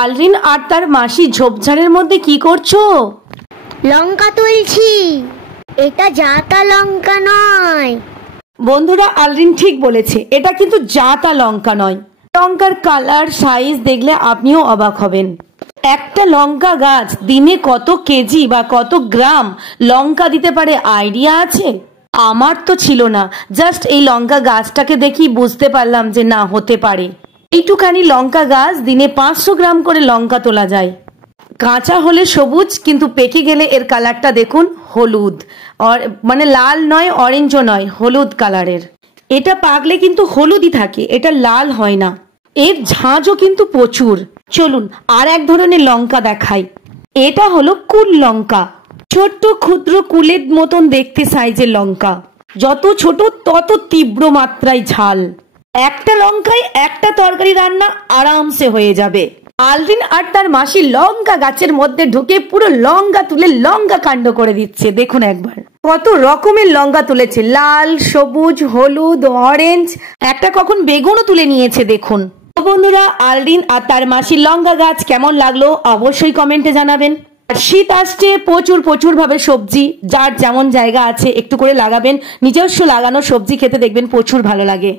আলরিন আর তার মাসি ঝোপঝাড়ের মধ্যে কি করছো? লঙ্কা তুলছি। এটা জাতা লঙ্কা নয়। বন্ধুরা, আলরিন ঠিক বলেছে, এটা কিন্তু জাতা লঙ্কা নয়। লঙ্কার কালার সাইজ দেখলে আপনিও অবাক হবেন। একটা লঙ্কা গাছ দিনে কত কেজি বা কত গ্রাম লঙ্কা দিতে পারে আইডিয়া আছে? আমার তো ছিল না। জাস্ট এই লঙ্কা গাছটাকে দেখি বুঝতে পারলাম যে না, হতে পারে। এইটুখানি লঙ্কা গাছ দিনে 500 গ্রাম করে লঙ্কা তোলা যায়। কাঁচা হলে সবুজ, কিন্তু পেকে গেলে এর কালারটা দেখুন হলুদ, মানে লাল নয়, অরেঞ্জও নয়, হলুদ কালারের। এটা পাকলে কিন্তু হলুদই থাকে, এটা লাল হয় না। এর ঝাঁঝও কিন্তু প্রচুর। চলুন আর এক ধরনের লঙ্কা দেখাই। এটা হলো কুল লঙ্কা। ছোট্ট ক্ষুদ্র কুলের মতন দেখতে সাইজের লঙ্কা। যত ছোট তত তীব্র মাত্রায় ঝাল। একটা লঙ্কায় একটা তরকারি রান্না আরামসে হয়ে যাবে। আলরিন আর তার মাসি লঙ্কা গাছের মধ্যে ঢুকে পুরো লঙ্কা তুলে লঙ্কা কাণ্ড করে দিচ্ছে। দেখুন একবার কত রকমের লঙ্কা তুলেছে, লাল, সবুজ, হলুদ, অরেঞ্জ, একটা কখন বেগুনও তুলে নিয়েছে দেখুন। তো বন্ধুরা, আলরিন আর তার মাসির লঙ্কা গাছ কেমন লাগলো অবশ্যই কমেন্টে জানাবেন। আর শীত আসছে, প্রচুর ভাবে সবজি যার যেমন জায়গা আছে একটু করে লাগাবেন। নিজস্ব লাগানো সবজি খেতে দেখবেন প্রচুর ভালো লাগে।